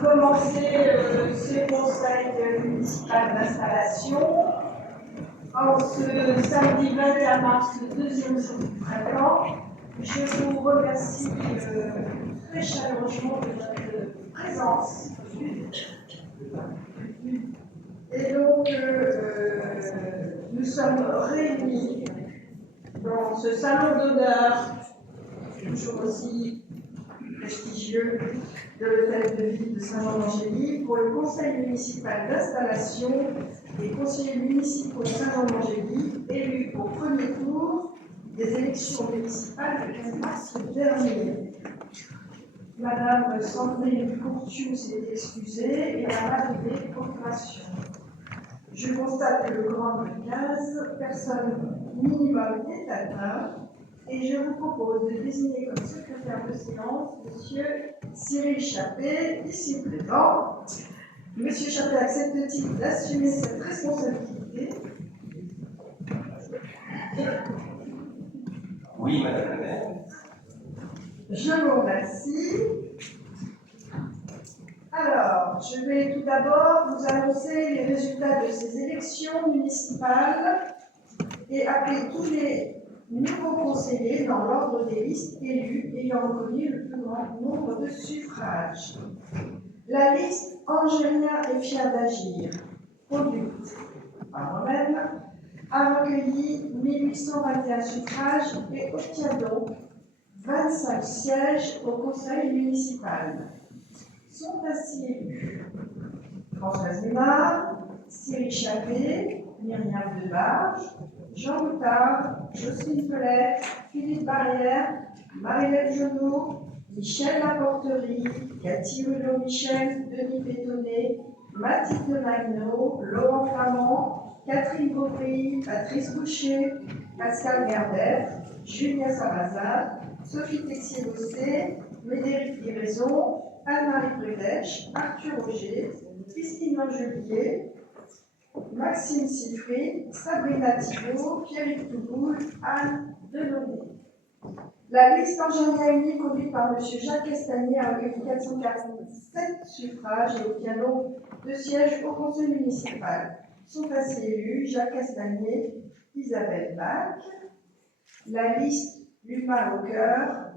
commencer ce conseil municipal d'installation en ce samedi 21 mars, le deuxième jour du printemps. Je vous remercie très chaleureusement de votre présence. Et donc, nous sommes réunis dans ce salon d'honneur, toujours aussi prestigieux, de l'hôtel de ville de Saint-Jean-d'Angély pour le conseil municipal d'installation des conseillers municipaux de Saint-Jean-d'Angély élus au premier tour des élections municipales du 15 mars dernier. Madame Sandrine Courtiou s'est excusée et a validé procuration. Je constate que le quorum de 15 personnes minimum est atteint et je vous propose de désigner comme secrétaire de séance M. Cyril Chappé, ici présent. M. Chappé accepte-t-il d'assumer cette responsabilité? Oui, Madame la maire. Je vous remercie. Alors, je vais tout d'abord vous annoncer les résultats de ces élections municipales et appeler tous les nouveaux conseillers dans l'ordre des listes élus ayant reconnu le plus grand nombre de suffrages. La liste Angelina est fière d'agir, conduite par moi-même, a recueilli 1821 suffrages et obtient donc 25 sièges au conseil municipal. Sont ainsi élus Françoise Mémard, Cyril Chappé, Myriam Debarge, Jean Boutard, Jocelyne Pellet, Philippe Barrière, Marie-Hélène Jonot, Michel Laporterie, Cathy Hulot-Michel, Denis Pétonnet, Mathilde Magno, Laurent Flamand, Catherine Beaupré, Patrice Boucher, Pascal Gardef, Julien Sarrazin, Sophie Texier-Bossé, Médéric Guéraison, Anne-Marie Brédèche, Arthur Roger, Christine Langelier, Maxime Siffry, Sabrina Thibault, Pierrick Touboul, Anne Delaunay. La liste Angelina unie conduite par M. Jacques Castagnier a recueilli 447 suffrages et obtient donc 2 sièges au conseil municipal. Sont ainsi élus Jacques Castagnier, Isabelle Bach. La liste L'Humain au cœur,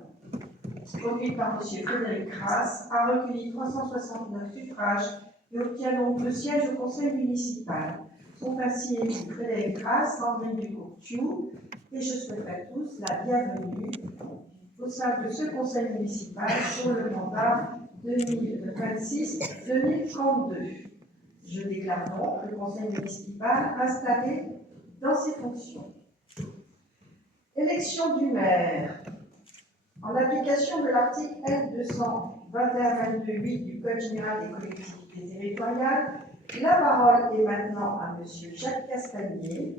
conduite par M. Frédéric Crasse, a recueilli 369 suffrages et obtient donc 2 sièges au conseil municipal. Sont ainsi élus Frédéric Crasse, Sandrine Ducourtiou, et je souhaite à tous la bienvenue au sein de ce conseil municipal pour le mandat 2026-2032. Je déclare donc le conseil municipal installé dans ses fonctions. Élection du maire. En application de l'article L221-22-8 du Code général des collectivités territoriales, la parole est maintenant à M. Jacques Castagnier,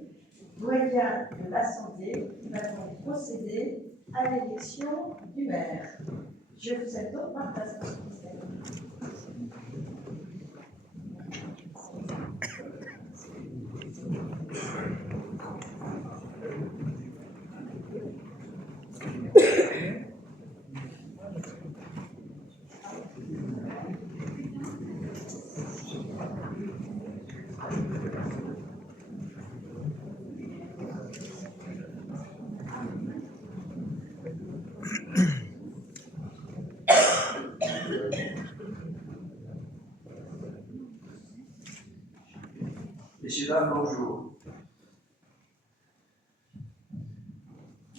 doyen de l'Assemblée, qui va donc procéder à l'élection du maire. Je vous cède donc ma place. Messieurs, dames, bonjour.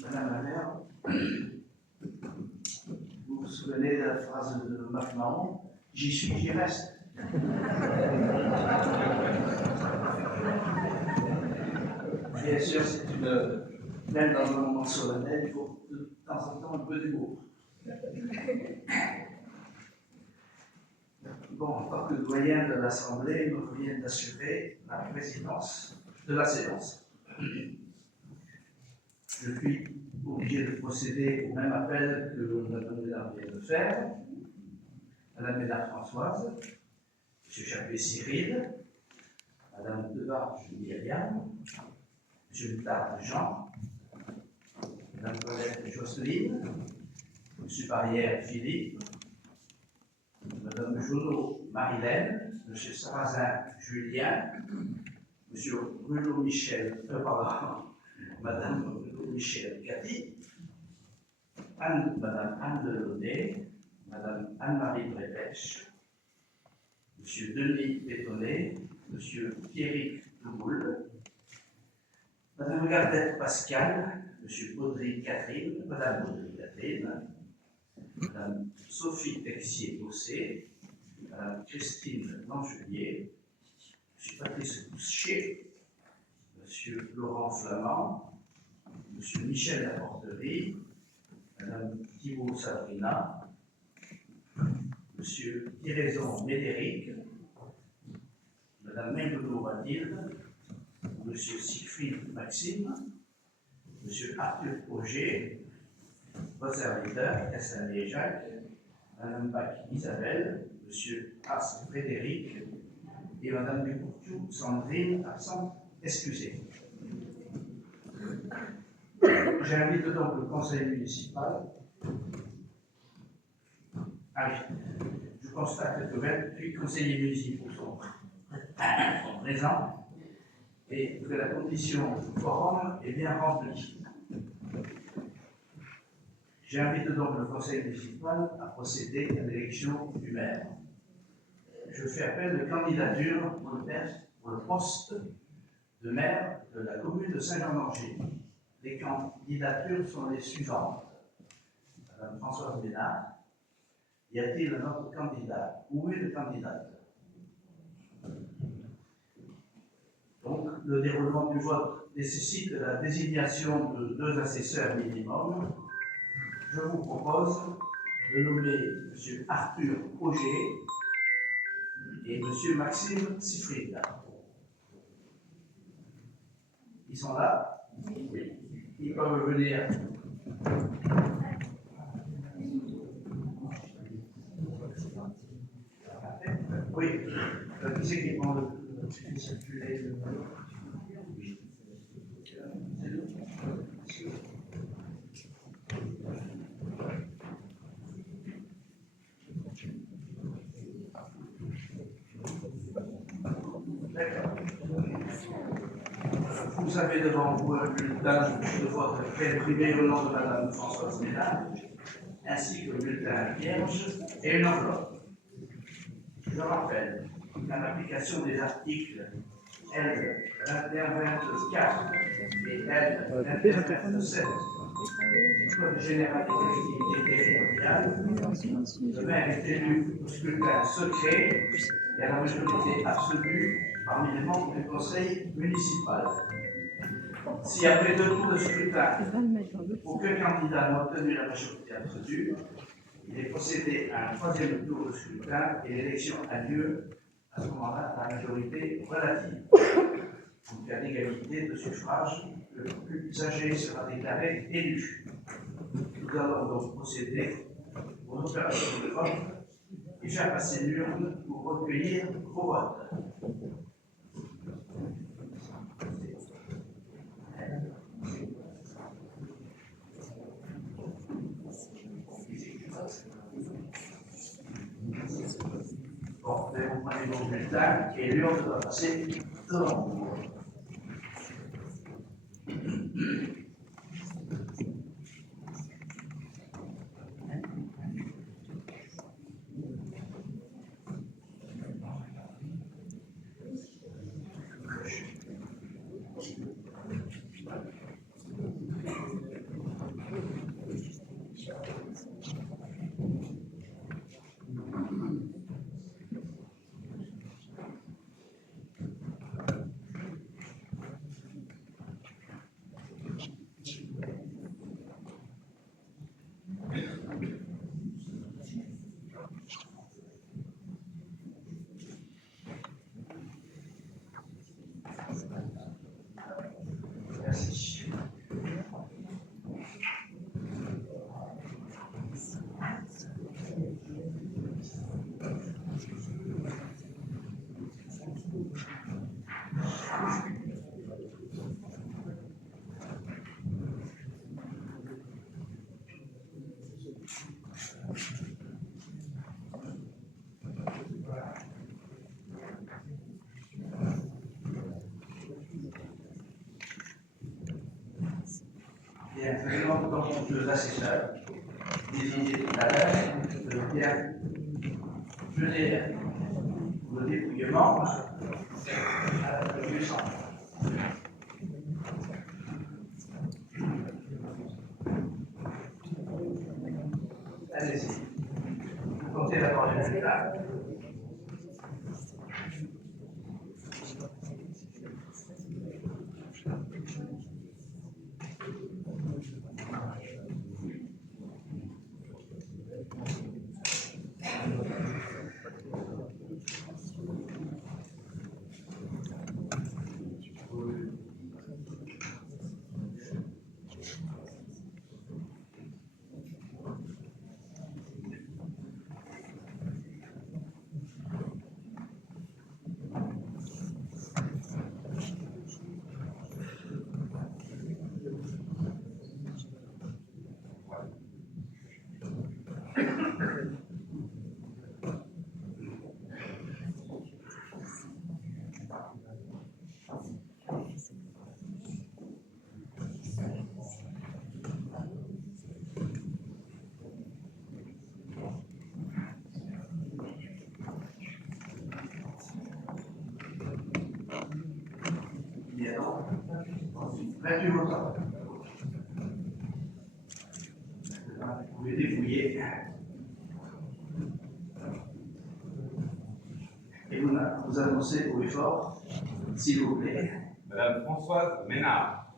Madame la maire, vous vous souvenez de la phrase de MacMahon, « J'y suis, j'y reste ». Bien sûr, c'est même dans un moment solennel, il faut de temps en temps un peu d'humour. Bon, en tant que doyen de l'Assemblée, il me revient d'assurer la présidence de la séance. Je suis obligé de procéder au même appel que Mme Ménard vient de faire. Mme Ménard Françoise, M. Chappé Cyril, Mme Debarge Myriam, M. Boutard Jean, Mme Colette Jocelyne, M. Barrière Philippe, Mme Madame Jonot Marilène, Monsieur Sarrazin Julien, Monsieur Bruno Michel, Madame Bruno Michel Cathy, Madame Anne Delaunay, Madame Anne-Marie Brépèche, Monsieur Denis Pétonnet, Monsieur Pierrick Touboul, Madame Gardette Pascal, Monsieur Baudry Catherine, Madame Baudry Catherine, Madame Sophie Texier-Bossé, Madame Christine Langelier, Monsieur Patrice Boucher, Monsieur Laurent Flamand, Monsieur Michel Laporterie, Madame Thibault Sabrina, Monsieur Thiraison Médéric, Madame Mengono Mathilde, Monsieur Siegfried Maxime, Monsieur Arthur Auger, Bosser-Leader, Castanet Jacques, Madame Bach Isabelle, Monsieur Ars Frédéric et Madame Ducourtou Sandrine, absente, excusée. J'invite donc le conseil municipal. Je constate que 28 conseillers municipaux sont présents et que la condition du quorum est bien remplie. J'invite donc le conseil municipal à procéder à l'élection du maire. Je fais appel de candidature pour le poste de maire de la commune de Saint-Jean-d'Angers. Les candidatures sont les suivantes. Madame Françoise Bénard, y a-t-il un autre candidat ou une candidate? Donc, le déroulement du vote nécessite la désignation de 2 assesseurs minimum. Je vous propose de nommer M. Arthur Auger et M. Maxime Siegfried. Ils sont là? Oui. Ils peuvent venir. Oui. Qui c'est qui prend le circuler? Oui. D'accord. Vous avez devant vous un bulletin de vote imprimé au nom de Madame Françoise Ménard, ainsi que le bulletin vierge et une enveloppe. Je rappelle qu'en application des articles L 2124 et L 2127 du Code général des collectivités territoriales, le maire est élu au scrutin secret et à la majorité absolue parmi les membres du conseil municipal. Si après 2 tours de scrutin, aucun candidat n'a obtenu la majorité absolue, il est procédé à un 3e tour de scrutin et l'élection a lieu à ce moment-là à la majorité relative. Donc à l'égalité de suffrage, le plus âgé sera déclaré élu. Nous allons donc procéder aux opérations de vote et faire passer l'urne pour recueillir vos votes. Bon, vous prenez vos bulletins et l'urne doit passer devant vous. deux assesseurs désignés tout à l'heure de bien mener le dépouillement le mieux semble. Allez-y. Vous comptez d'abord les résultats. Il y a donc 28 votants. Vous pouvez dépouiller. Et vous annoncez haut et fort, s'il vous plaît. Madame Françoise Ménard.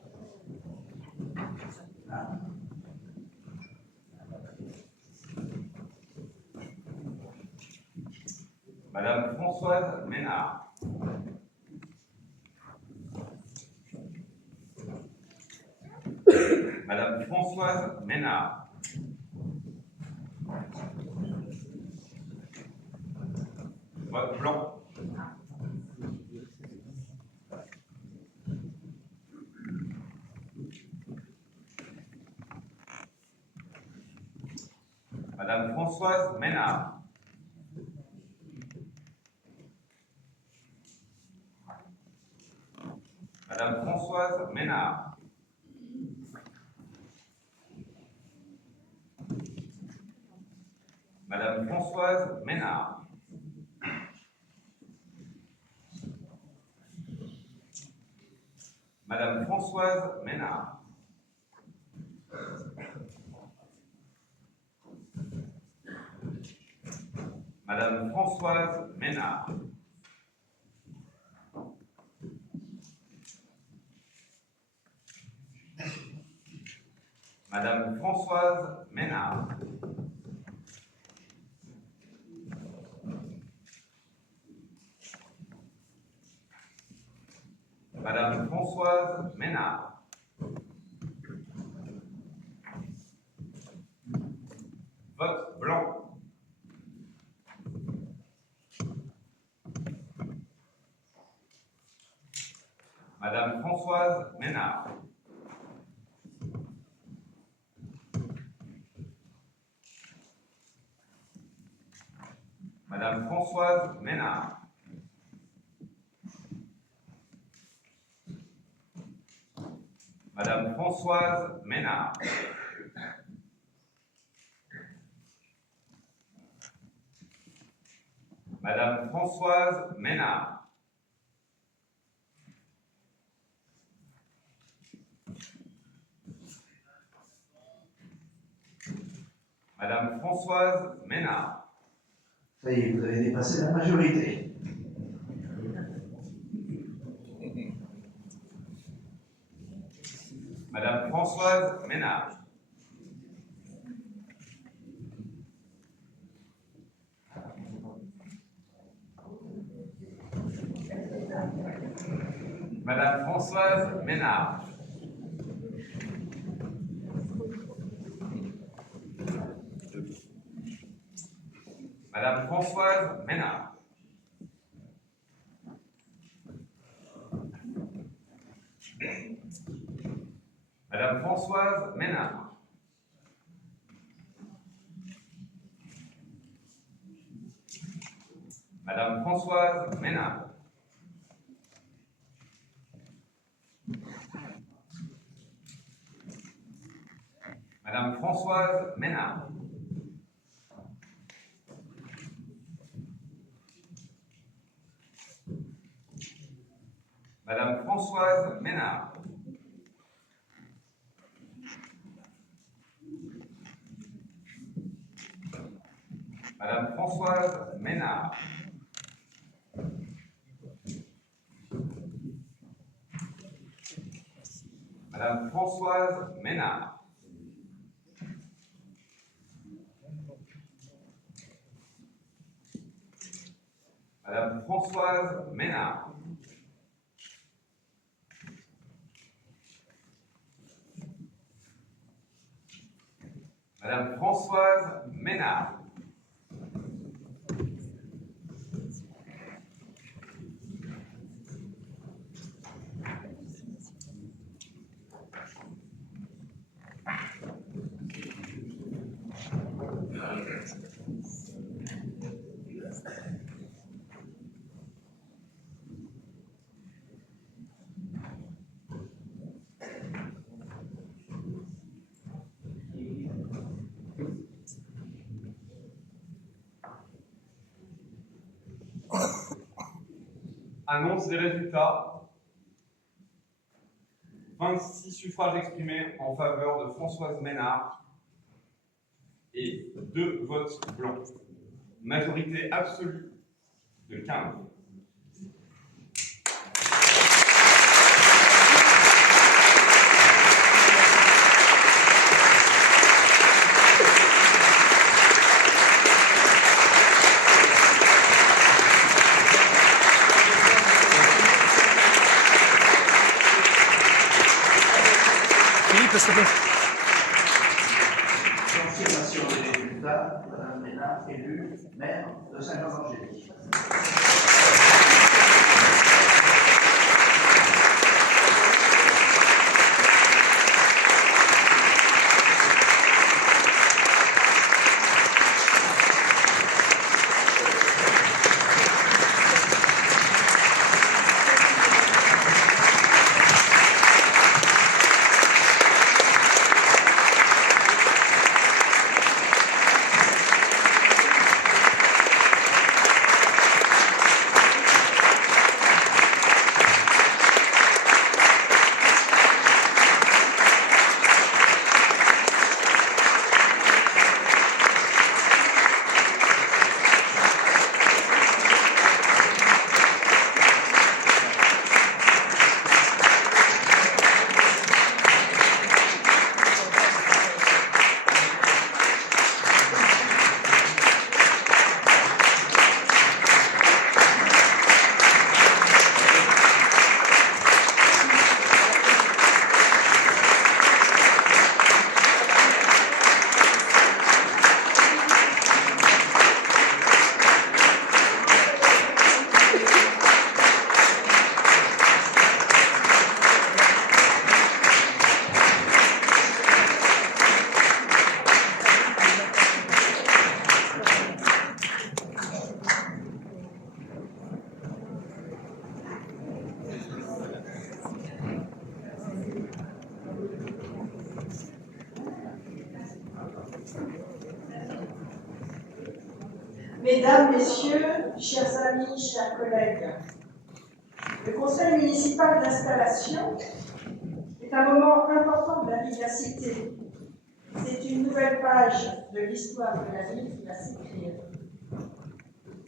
Madame Françoise Ménard. Madame Françoise Ménard. Vote blanc. Madame Françoise Ménard. Madame Françoise Ménard. Madame Françoise Ménard. Madame Françoise Ménard. Madame Françoise Ménard. Madame Françoise Ménard. Madame Françoise Ménard. Vote blanc. Madame Françoise Ménard. Madame Françoise Ménard. Madame Françoise Ménard. Madame Françoise Ménard. Madame Françoise Ménard. Ça y est, vous avez dépassé la majorité. Madame Françoise Ménard. Madame Françoise Ménard. Madame Françoise Ménard. Madame Françoise Ménard. Madame Françoise Ménard. Madame Françoise Ménard. Madame Françoise Ménard. Madame Françoise Ménard. Madame Françoise Ménard. Madame Françoise Ménard. Madame Françoise Ménard. Annonce des résultats. 26 suffrages exprimés en faveur de Françoise Ménard et 2 votes blancs. Majorité absolue de 15. S'il te plaît. Confirmation des résultats, Madame Ménard élue maire de Saint-Jean-d'Angély. Mesdames, Messieurs, chers amis, chers collègues, le Conseil municipal d'installation est un moment important de la vie de la cité. C'est une nouvelle page de l'histoire de la ville qui va s'écrire.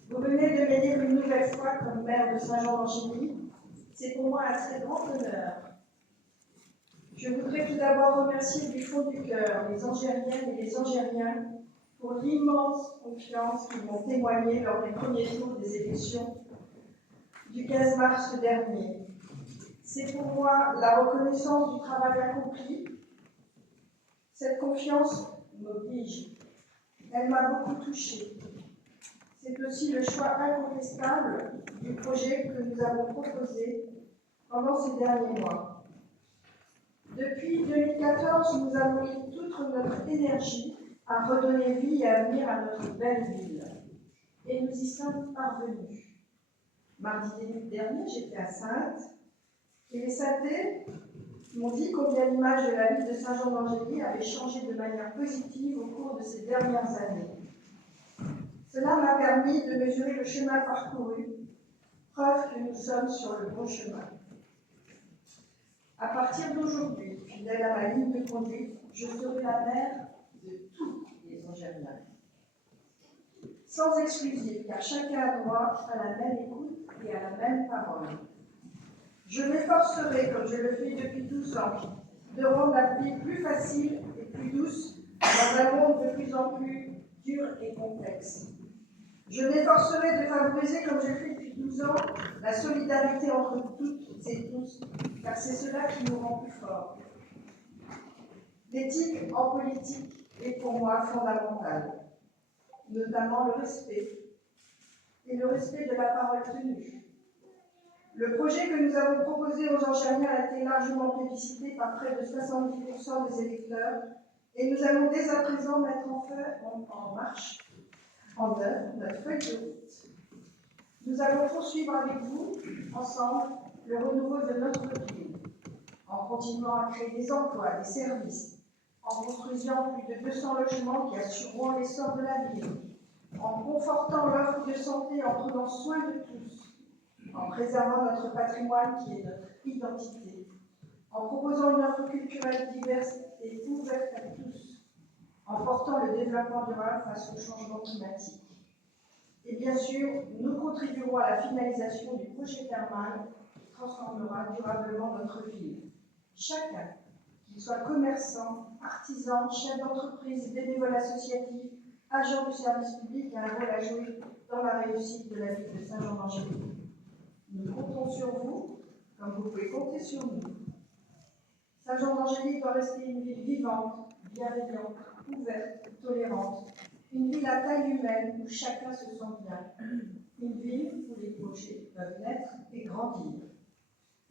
Vous venez de m'élire une nouvelle fois comme maire de Saint-Jean-d'Angély. C'est pour moi un très grand honneur. Je voudrais tout d'abord remercier du fond du cœur les Angériennes et les Angériens pour l'immense confiance qu'ils m'ont témoignée lors des premiers tours des élections du 15 mars dernier. C'est pour moi la reconnaissance du travail accompli. Cette confiance m'oblige. Elle m'a beaucoup touchée. C'est aussi le choix incontestable du projet que nous avons proposé pendant ces derniers mois. Depuis 2014, nous avons mis toute notre énergie à redonner vie et avenir à notre belle ville. Et nous y sommes parvenus. Mardi dernier, j'étais à Saintes, et les Saintais m'ont dit combien l'image de la ville de Saint-Jean-d'Angély avait changé de manière positive au cours de ces dernières années. Cela m'a permis de mesurer le chemin parcouru, preuve que nous sommes sur le bon chemin. À partir d'aujourd'hui, fidèle à ma ligne de conduite, je serai la mère de tous les Angériens. Sans exclusive, car chacun a droit à la même écoute et à la même parole. Je m'efforcerai, comme je le fais depuis 12 ans, de rendre la vie plus facile et plus douce dans un monde de plus en plus dur et complexe. Je m'efforcerai de favoriser, comme je le fais depuis 12 ans, la solidarité entre toutes et tous, car c'est cela qui nous rend plus forts. L'éthique en politique est pour moi fondamentale, notamment le respect, et le respect de la parole tenue. Le projet que nous avons proposé aux Angériens a été largement plébiscité par près de 70% des électeurs, et nous allons dès à présent mettre en œuvre notre feuille de route. Nous allons poursuivre avec vous, ensemble, le renouveau de notre ville, en continuant à créer des emplois, des services, en construisant plus de 200 logements qui assureront l'essor de la ville, en confortant l'offre de santé en prenant soin de tous, en préservant notre patrimoine qui est notre identité, en proposant une offre culturelle diverse et ouverte à tous, en portant le développement durable face au changement climatique. Et bien sûr, nous contribuerons à la finalisation du projet thermal qui transformera durablement notre ville. Chacun, qu'il soit commerçant, artisan, chef d'entreprise, bénévole associatif, agent du service public, a un rôle à jouer dans la réussite de la ville de Saint-Jean-d'Angély. Nous comptons sur vous, comme vous pouvez compter sur nous. Saint-Jean-d'Angély doit rester une ville vivante, bienveillante, ouverte, tolérante, une ville à taille humaine où chacun se sent bien, une ville où les projets peuvent naître et grandir.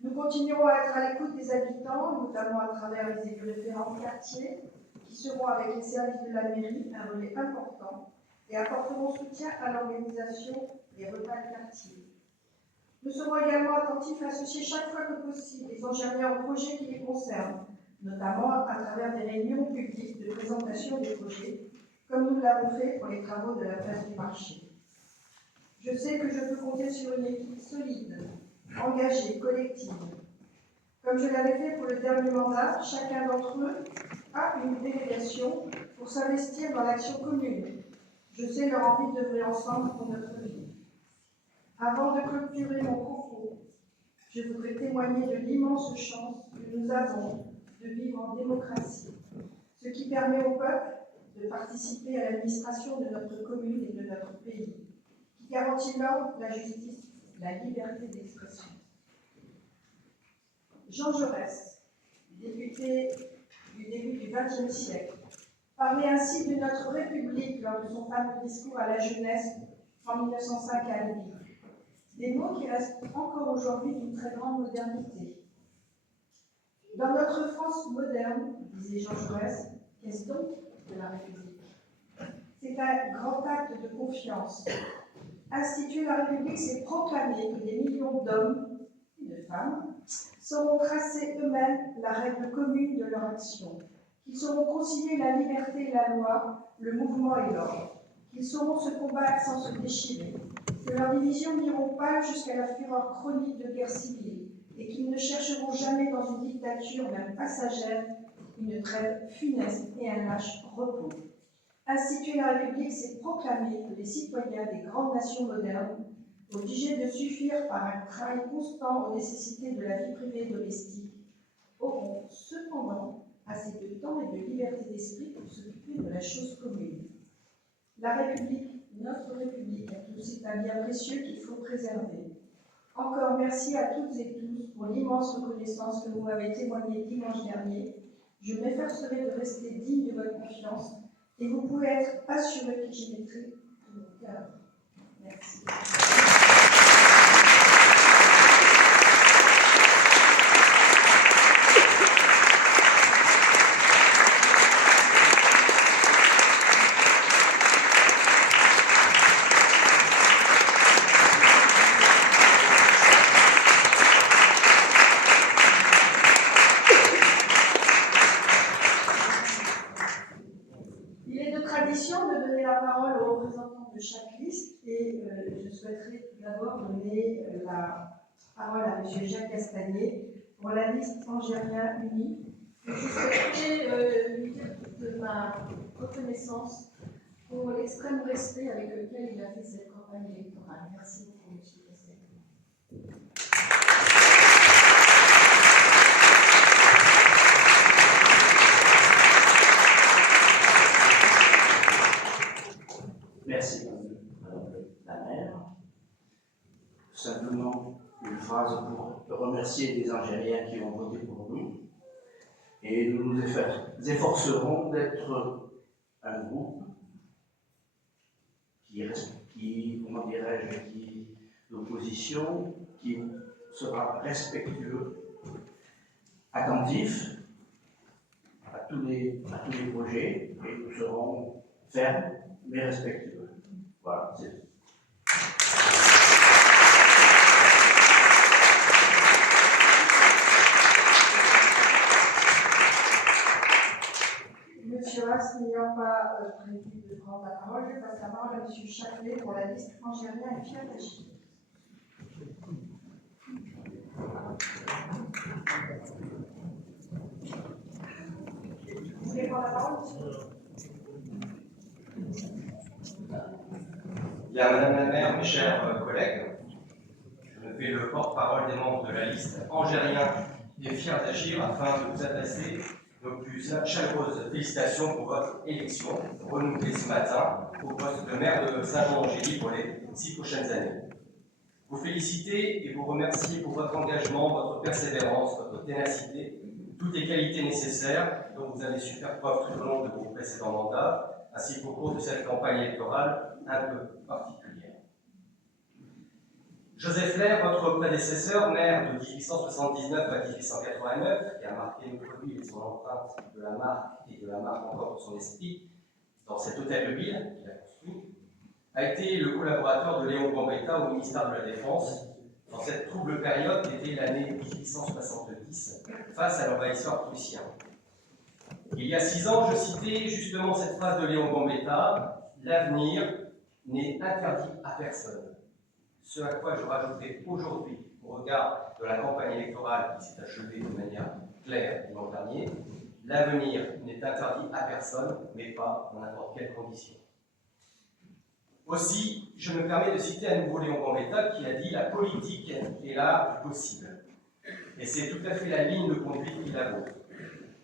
Nous continuerons à être à l'écoute des habitants, notamment à travers les élus référents de quartier, qui seront avec les services de la mairie un relais important et apporteront soutien à l'organisation des repas de quartier. Nous serons également attentifs à associer chaque fois que possible les Angériens aux projets qui les concernent, notamment à travers des réunions publiques de présentation des projets, comme nous l'avons fait pour les travaux de la place du marché. Je sais que je peux compter sur une équipe solide, engagée, collective. Comme je l'avais fait pour le dernier mandat, chacun d'entre eux a une délégation pour s'investir dans l'action commune. Je sais leur envie d'œuvrer ensemble pour notre vie. Avant de clôturer mon propos, je voudrais témoigner de l'immense chance que nous avons de vivre en démocratie, ce qui permet au peuple de participer à l'administration de notre commune et de notre pays, qui garantit l'ordre, la justice, la liberté d'expression. Jean Jaurès, député du début du XXe siècle, parlait ainsi de notre République lors de son fameux discours à la jeunesse en 1905 à Albi. Des mots qui restent encore aujourd'hui d'une très grande modernité. Dans notre France moderne, disait Jean Jaurès, qu'est-ce donc de la République? C'est un grand acte de confiance. Instituer la République, c'est proclamer que des millions d'hommes et de femmes sauront tracer eux-mêmes la règle commune de leur action, qu'ils sauront concilier la liberté et la loi, le mouvement et l'ordre, qu'ils sauront se combattre sans se déchirer, que leurs divisions n'iront pas jusqu'à la fureur chronique de guerre civile et qu'ils ne chercheront jamais dans une dictature, même passagère, une trêve funeste et un lâche repos. Instituer la République, c'est proclamer que les citoyens des grandes nations modernes, obligés de suffire par un travail constant aux nécessités de la vie privée et domestique, auront cependant assez de temps et de liberté d'esprit pour s'occuper de la chose commune. La République, notre République à tous, c'est un bien précieux qu'il faut préserver. Encore merci à toutes et tous pour l'immense reconnaissance que vous m'avez témoignée dimanche dernier. Je m'efforcerai de rester digne de votre confiance et vous pouvez être assurés que j'y mettrai tout mon cœur. Merci. souhaiterais tout d'abord donner la parole à M. Jacques Castagnet pour la liste Angérien Unis. Je souhaiterais lui dire toute ma reconnaissance pour l'extrême respect avec lequel il a fait cette campagne électorale. Merci beaucoup, M. Castagnet. Merci, Madame la maire. Simplement une phrase pour remercier les Angériens qui ont voté pour nous. Et nous nous efforcerons d'être un groupe comment dirais-je, d'opposition, qui sera respectueux, attentif à tous les projets, et nous serons fermes mais respectueux. Voilà, c'est tout. Monsieur Haas n'ayant pas prévu de prendre la parole, je passe la parole à Monsieur Chaplet pour la liste Angérien et Fier d'Agir. Vous voulez prendre la parole, monsieur? Bien, Madame la maire, mes chers collègues, je me fais le porte-parole des membres de la liste Angérien et Fier d'Agir afin de vous adresser nos plus chaleureuses félicitations pour votre élection renouvelée ce matin au poste de maire de Saint-Jean-d'Angély pour les 6 prochaines années. Vous féliciter et vous remercier pour votre engagement, votre persévérance, votre ténacité, toutes les qualités nécessaires dont vous avez su faire preuve tout au long de vos précédents mandats, ainsi qu'au cours de cette campagne électorale un peu particulière. Joseph Lair, votre prédécesseur, maire de 1879 à 1889, qui a marqué notre ville et son empreinte de la marque et de la marque encore de son esprit dans cet hôtel de ville qu'il a construit, a été le collaborateur de Léon Gambetta au ministère de la Défense dans cette trouble période qui était l'année 1870 face à l'envahisseur prussien. Il y a 6 ans, je citais justement cette phrase de Léon Gambetta: « L'avenir n'est interdit à personne ». Ce à quoi je rajouterai aujourd'hui, au regard de la campagne électorale qui s'est achevée de manière claire dimanche dernier, l'avenir n'est interdit à personne, mais pas dans n'importe quelle condition. Aussi, je me permets de citer à nouveau Léon Gambetta qui a dit « La politique est l'art du possible ». Et c'est tout à fait la ligne de conduite qu'il a vôtre.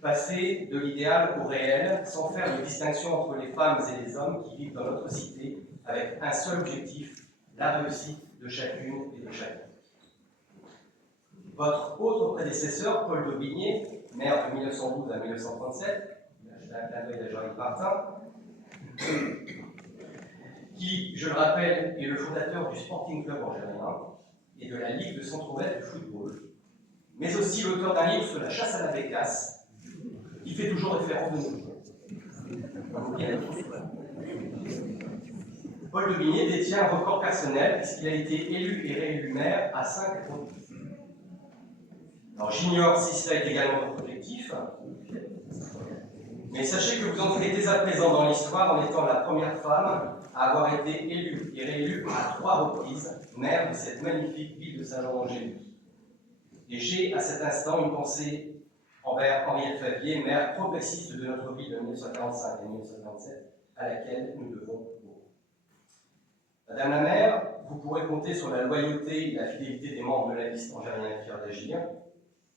Passer de l'idéal au réel, sans faire de distinction entre les femmes et les hommes qui vivent dans notre cité, avec un seul objectif, la réussite de chacune et de chacun. Votre autre prédécesseur, Paul d'Aubigné, maire de 1912 à 1937, j'ai un clin d'œil à Jean-Yves Martin, qui, je le rappelle, est le fondateur du Sporting Club angérien et de la Ligue de Centre-Ouest de football, mais aussi l'auteur d'un livre sur la chasse à la bécasse, qui fait toujours référence de nos jours. Paul d'Aubigné détient un record personnel puisqu'il a été élu et réélu maire à 5 reprises. Alors j'ignore si cela est également votre objectif, mais sachez que vous entrez dès à présent dans l'histoire en étant la première femme à avoir été élue et réélue à 3 reprises maire de cette magnifique ville de Saint-Jean-d'Angély. Et j'ai à cet instant une pensée envers Henriette Favier, maire progressiste de notre ville de 1945 et 1947, à laquelle nous devons beaucoup. Madame la maire, vous pourrez compter sur la loyauté et la fidélité des membres de la liste Angérien et Fier d'Agir,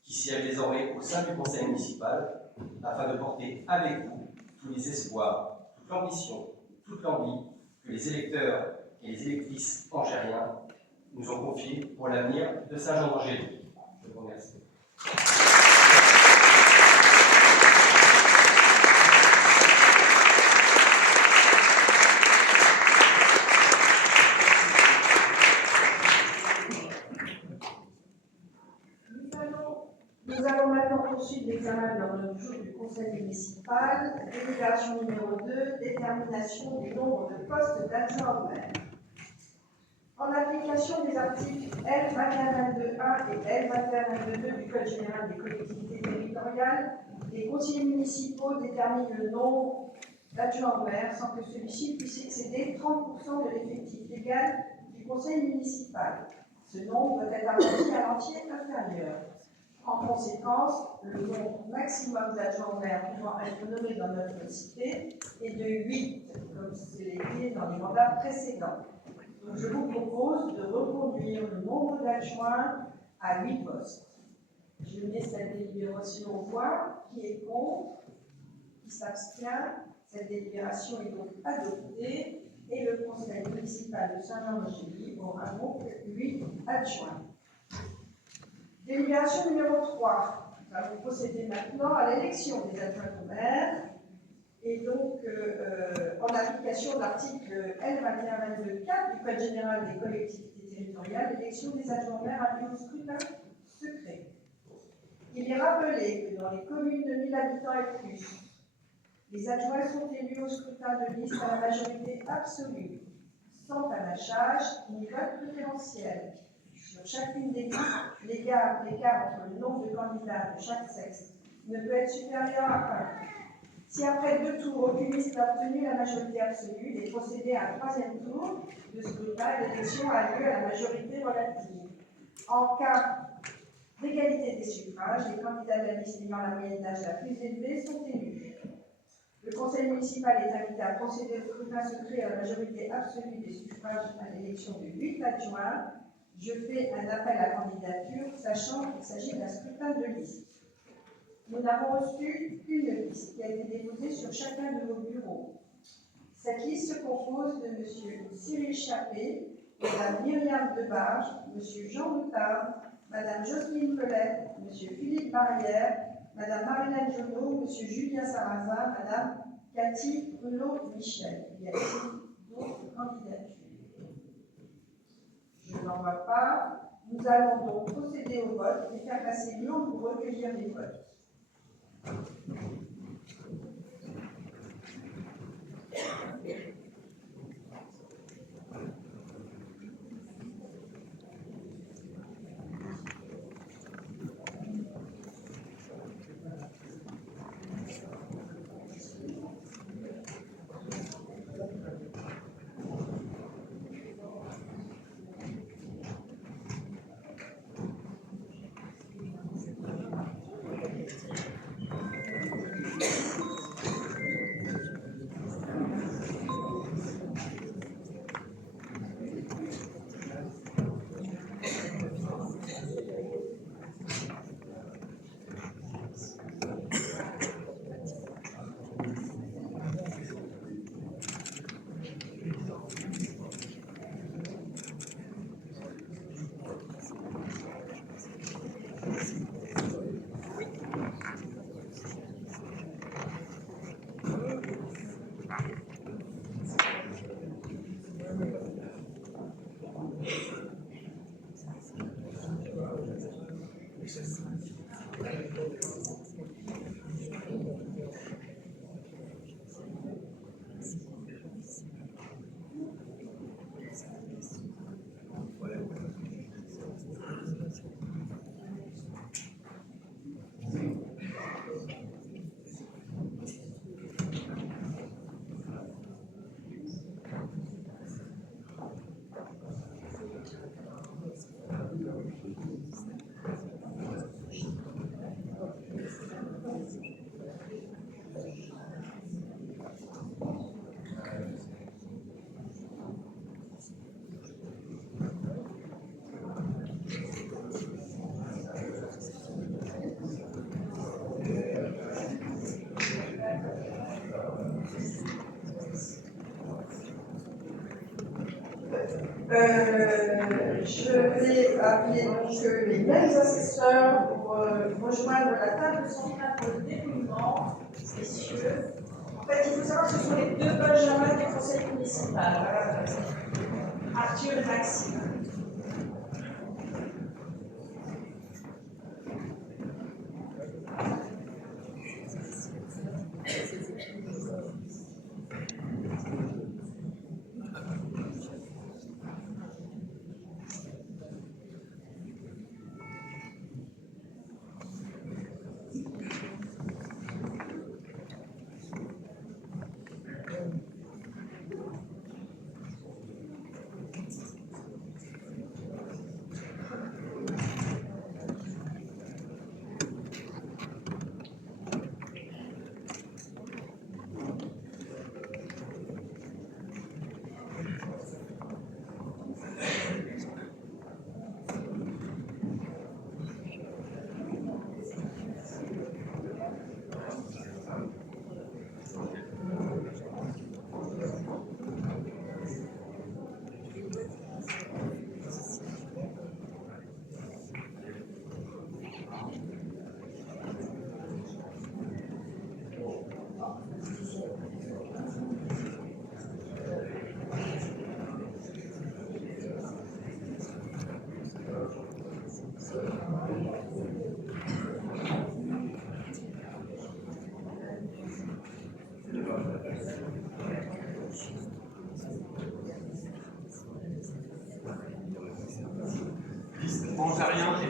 qui siègent désormais au sein du conseil municipal, afin de porter avec vous tous les espoirs, toute l'ambition, toute l'envie que les électeurs et les électrices angériens nous ont confiés pour l'avenir de Saint-Jean-d'Angély. Je vous remercie. Nous allons maintenant poursuivre l'examen de l'ordre du jour du Conseil municipal, délibération numéro 2, détermination du nombre de postes d'adjoint au maire. En application des articles L2122.1 et L2122.2 du Code général des collectivités territoriales, les conseillers municipaux déterminent le nombre d'adjoints au maire sans que celui-ci puisse excéder 30% de l'effectif légal du conseil municipal. Ce nombre peut être arrondi à l'entier inférieur. En conséquence, le nombre maximum d'adjoints au maire pouvant être nommés dans notre cité est de 8, comme c'est été dans les mandats précédents. Donc, je vous propose de reconduire le nombre d'adjoints à 8 postes. Je mets cette délibération aux voix. Qui est contre? Qui s'abstient? Cette délibération est donc adoptée et le conseil municipal de Saint-Jean-de-Chély aura donc 8 adjoints. Délibération numéro 3. Nous allons procéder maintenant à l'élection des adjoints au maire. Et donc, en application de l'article L2122.4 du Code général des collectivités territoriales, l'élection des adjoints au maire a lieu au scrutin secret. Il est rappelé que dans les communes de 1000 habitants et plus, les adjoints sont élus au scrutin de liste à la majorité absolue, sans panachage ni vote préférentiel. Sur chacune des listes, l'écart entre le nombre de candidats de chaque sexe ne peut être supérieur à 1. Si après 2 tours, aucune liste n'a obtenu la majorité absolue, il est procédé à un 3e tour de scrutin et l'élection a lieu à la majorité relative. En cas d'égalité des suffrages, les candidats de la liste ayant la moyenne d'âge la plus élevée sont élus. Le conseil municipal est invité à procéder au scrutin secret à la majorité absolue des suffrages à l'élection de 8 adjoints. Je fais un appel à candidature, sachant qu'il s'agit d'un scrutin de liste. Nous n'avons reçu une liste qui a été déposée sur chacun de vos bureaux. Cette liste se compose de M. Cyril Chappé, Mme Myriam Debarge, M. Jean Moutard, Mme Jocelyne Pellet, M. Philippe Barrière, Mme Marilène Jonot, M. Julien Sarrazin, Mme Cathy Bruno-Michel. Y a-t-il d'autres candidatures? Je n'en vois pas. Nous allons donc procéder au vote et faire passer l'urne pour recueillir les votes. Je vais appeler donc les mêmes assesseurs pour rejoindre la table centrale pour le dépouillement, messieurs. En fait, il faut savoir que ce sont les 2 benjamins du conseil municipal, Arthur et Maxime.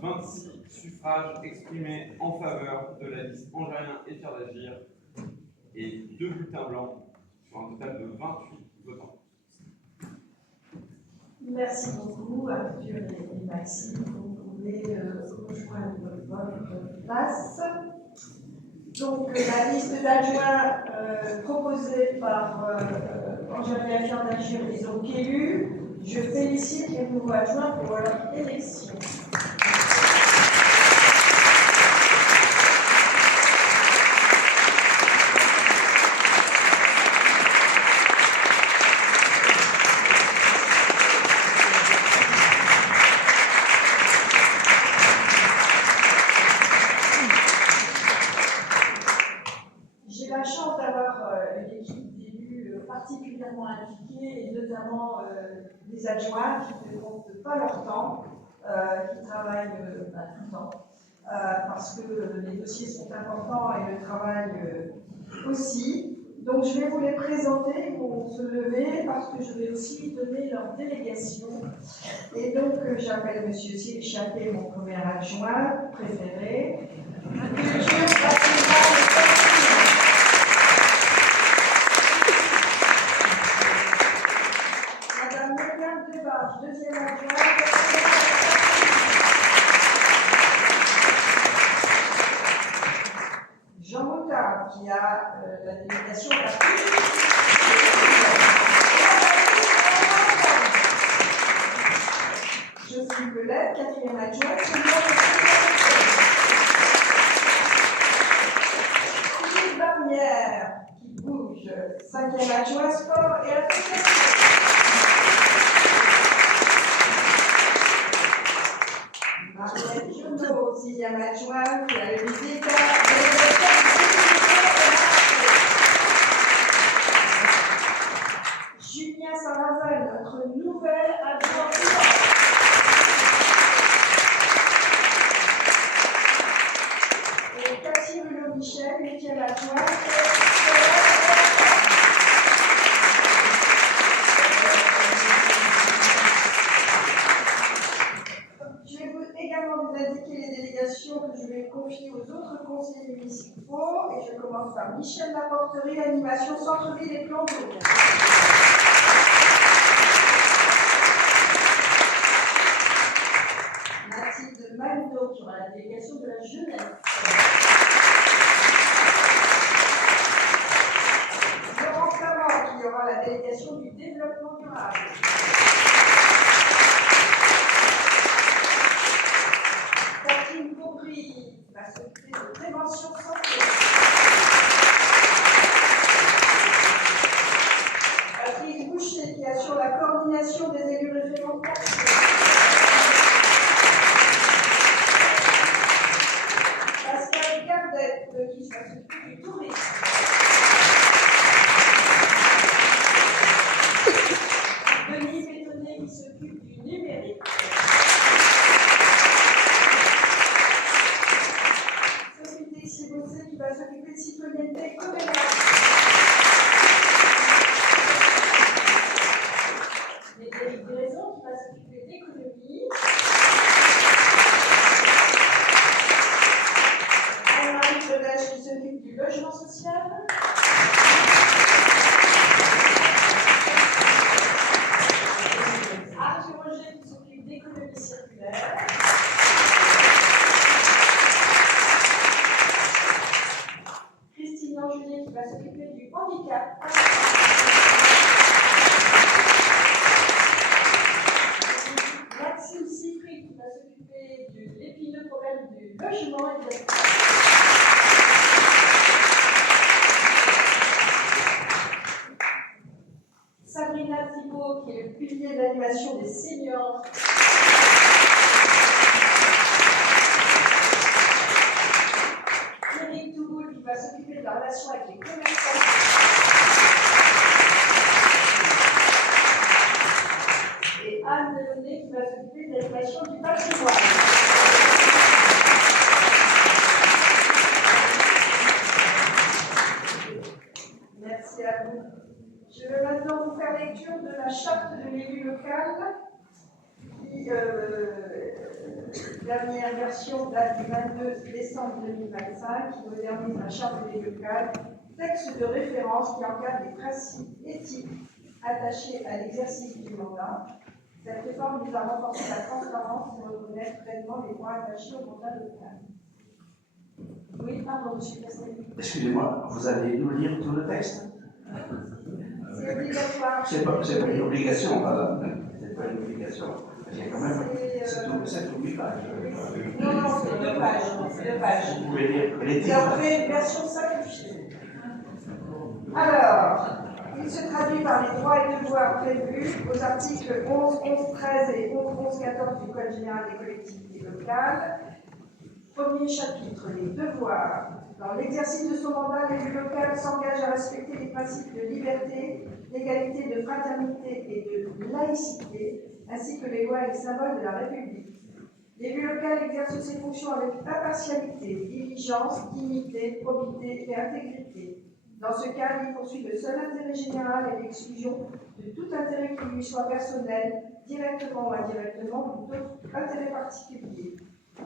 26 suffrages exprimés en faveur de la liste Angers et Fier d'Agir et 2 bulletins blancs sur un total de 28 votants. Merci beaucoup, Arthur et Maxime. Vous pouvez rejoindre votre place. Donc, la liste d'adjoints proposée par Angers et Fier d'Agir est donc élue. Je félicite les nouveaux adjoints pour leur élection. J'ai la chance d'avoir une équipe d'élus particulièrement impliqués, et notamment des adjoints qui ne comptent pas leur temps, qui travaillent tout le temps, parce que les dossiers sont importants et le travail aussi. Donc je vais vous les présenter, ils vont se lever parce que je vais aussi donner leur délégation. Et donc j'appelle M. Cyril Chappé, mon premier adjoint préféré. Culture, patrimoine et patrimoine. Madame Myriam Debarge, deuxième adjointe. Jean Moutard, qui a la délégation de la Jocelyne Belette, quatrième adjointe. Philippe Barnière, qui bouge, cinquième adjoint sport et association. Marielle Junot, sixième adjointe, qui a le visite Julien Sarrazin, notre nouvelle adjointe. Et Cathy Hulot-Michel, huitième adjointe. Je vais également vous indiquer les délégations que je vais confier aux autres conseillers municipaux. Et je commence par Michel Laporterie, animation centre-ville et plan d'eau. Mathilde Magno, qui aura la délégation de la jeunesse. Laurent Flamand, qui aura la délégation du développement durable. Catherine Caubry, qui va s'occuper de prévention santé. Patrice Boucher, qui assure la coordination des élus référendaires. Pascal Gardette, qui va s'occuper du tourisme. Denis Pétonnet, qui s'occupe du numérique. Sophie Texier-Bossé, qui va s'occuper de citoyenneté communale. Médéric Graison, qui va s'occuper d'économie. Anne-Marie Fedèche, qui s'occupe du logement social. Arthur Roger, qui s'occupe d'économie circulaire. Christine Langelet, qui va s'occuper du handicap. Maxime Siffry, qui va s'occuper de l'épineux problème du logement et de la... Sabrina Thibault, qui est le pilier d'animation des seniors. Eric Touboul, qui va s'occuper de la relation avec les commerçants. Et Anne Delaunay, qui va s'occuper de l'animation du patrimoine. Merci à vous. Je vais maintenant vous faire lecture de la charte de l'élu local qui dernière version date du 22 décembre 2025 qui modernise la charte des locales, texte de référence qui encadre les principes éthiques attachés à l'exercice du mandat. Cette réforme vise à renforcer la transparence et reconnaître pleinement les droits attachés au mandat local. Oui, pardon, monsieur Castelli. Excusez-moi, vous allez nous lire tout le texte? C'est obligatoire. C'est pas une obligation, madame. C'est pas une obligation. Il y a quand même. C'est tout 8 pages. Non, c'est 2 pages. C'est 2 pages. Vous pouvez lire les Et titres. on fait une version simplifiée. Alors, il se traduit par les droits et devoirs prévus aux articles 11, 11, 13 et 11, 11, 14 du Code général des collectivités locales. Premier chapitre, les devoirs. Dans l'exercice de son mandat, l'élu local s'engage à respecter les principes de liberté, d'égalité, de fraternité et de laïcité, ainsi que les lois et les symboles de la République. L'élu local exerce ses fonctions avec impartialité, diligence, dignité, probité et intégrité. Dans ce cadre, il poursuit le seul intérêt général et l'exclusion de tout intérêt qui lui soit personnel, directement ou indirectement, ou d'autres intérêts particuliers.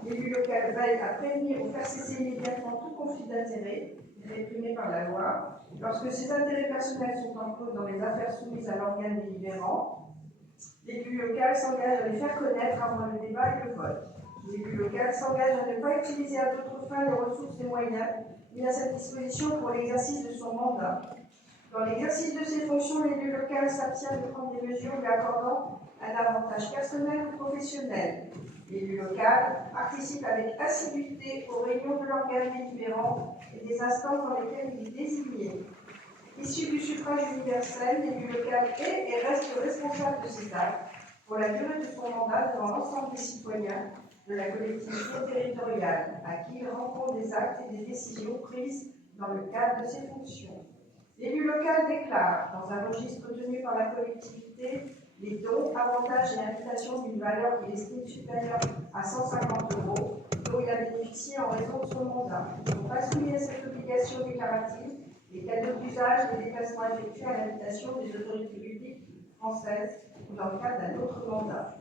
L'élu local veille à prévenir ou faire cesser immédiatement tout conflit d'intérêts réprimé par la loi. Lorsque ces intérêts personnels sont en cause dans les affaires soumises à l'organe délibérant, l'élu local s'engage à les faire connaître avant le débat et le vote. L'élu local s'engage à ne pas utiliser à d'autres fins les ressources et moyens mis à sa disposition pour l'exercice de son mandat. Dans l'exercice de ses fonctions, l'élu local s'abstient de prendre des mesures lui accordant un avantage personnel ou professionnel. L'élu local participe avec assiduité aux réunions de l'organe délibérant et des instances dans lesquelles il est désigné. Issu du suffrage universel, l'élu local est et reste responsable de ses actes pour la durée de son mandat devant l'ensemble des citoyens de la collectivité territoriale, à qui il rend compte des actes et des décisions prises dans le cadre de ses fonctions. L'élu local déclare, dans un registre tenu par la collectivité, les dons, avantages et invitations d'une valeur qu'il estime supérieure à 150 € dont il a bénéficié en raison de son mandat. Il ne faut pas soumis à cette obligation déclarative les cadeaux d'usage et les déplacements effectués à l'invitation des autorités publiques françaises ou dans le cadre d'un autre mandat.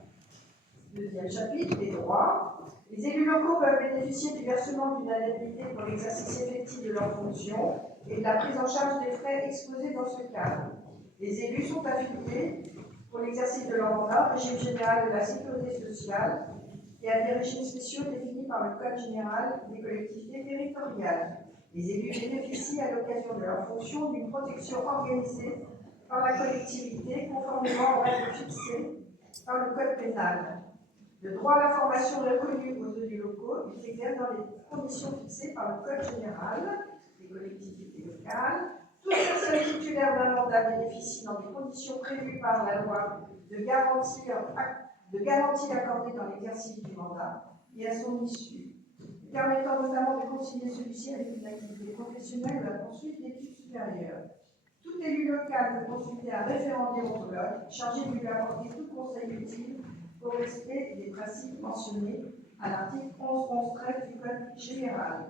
Deuxième chapitre, les droits. Les élus locaux peuvent bénéficier du versement d'une indemnité pour l'exercice effectif de leurs fonctions et de la prise en charge des frais exposés dans ce cadre. Les élus sont affiliés pour l'exercice de leur mandat au régime général de la sécurité sociale et à des régimes spéciaux définis par le Code général des collectivités territoriales. Les élus bénéficient à l'occasion de leur fonction d'une protection organisée par la collectivité conformément aux règles fixées par le Code pénal. Le droit à l'information est reconnu aux élus locaux, ils s'exercent dans les conditions fixées par le Code général des collectivités locales. Toute personne titulaire d'un mandat bénéficie dans des conditions prévues par la loi de garantie accordée dans l'exercice du mandat et à son issue, permettant notamment de concilier celui-ci avec une activité professionnelle ou la poursuite d'études supérieures. Tout élu local peut consulter un référent déontologue chargé de lui apporter tout conseil utile au respect des principes mentionnés à l'article 11.11.13 du Code général.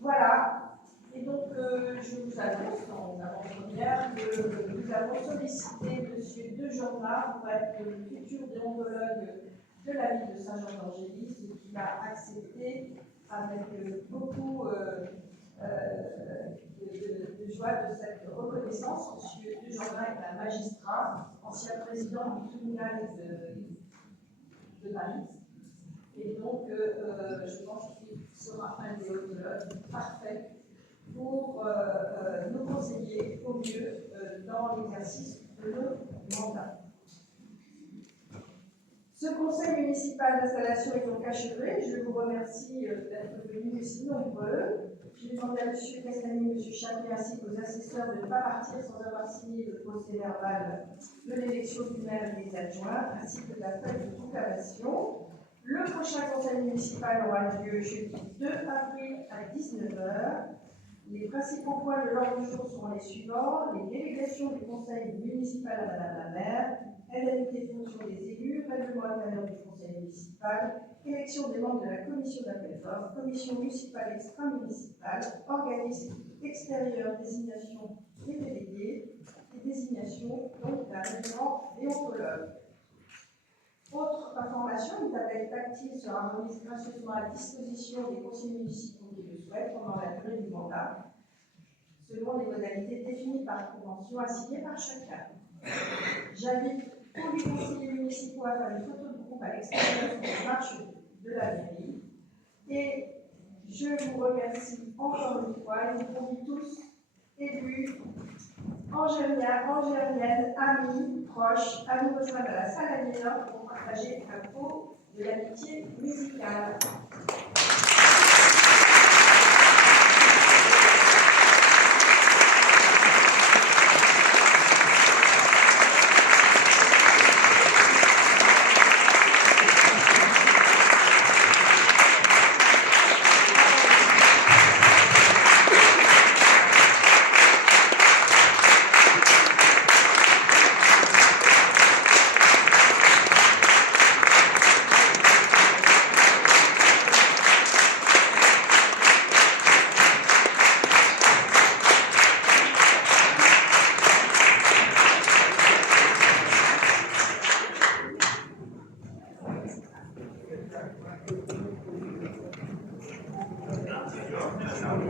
Voilà. Et donc, je vous annonce en avant-première que nous avons sollicité M. De Jornard pour être le futur déontologue de la ville de Saint-Jean-d'Angély, ce qu'il a accepté avec beaucoup de joie de cette reconnaissance. M. De Jornard est un magistrat, ancien président du tribunal de Paris. Et donc, je pense qu'il sera un déontologue parfait pour nous conseiller au mieux dans l'exercice de nos mandats. Ce conseil municipal d'installation est donc achevé. Je vous remercie d'être venus si nombreux. J'ai demandé à M. Castagne, M. Chapelet ainsi qu'aux assesseurs de ne pas partir sans avoir signé le procès verbal de l'élection du maire et des adjoints, ainsi que de la feuille de proclamation. Le prochain conseil municipal aura lieu jeudi 2 avril à 19 h. Les principaux points de l'ordre du jour seront les suivants: les délégations du conseil municipal à Madame la maire, indemnité de fonction des élus, règlement intérieur du conseil municipal, élection des membres de la commission d'appel d'offres, commission municipale extra-municipale, organisme extérieur, désignation des délégués et désignation donc d'un référent déontologue. Autre information, une tablette tactile sera remise gracieusement à disposition des conseillers municipaux qui le souhaitent pendant la durée du mandat, selon les modalités définies par convention assignées par chacun. J'invite tous les conseillers municipaux à faire une photo de groupe à l'extérieur des marches de la mairie. Et je vous remercie encore une fois et vous convie tous, élus, angériennes, amis, proches, à nous rejoindre à la salle Aliénor pour partager un pot de l'amitié musicale.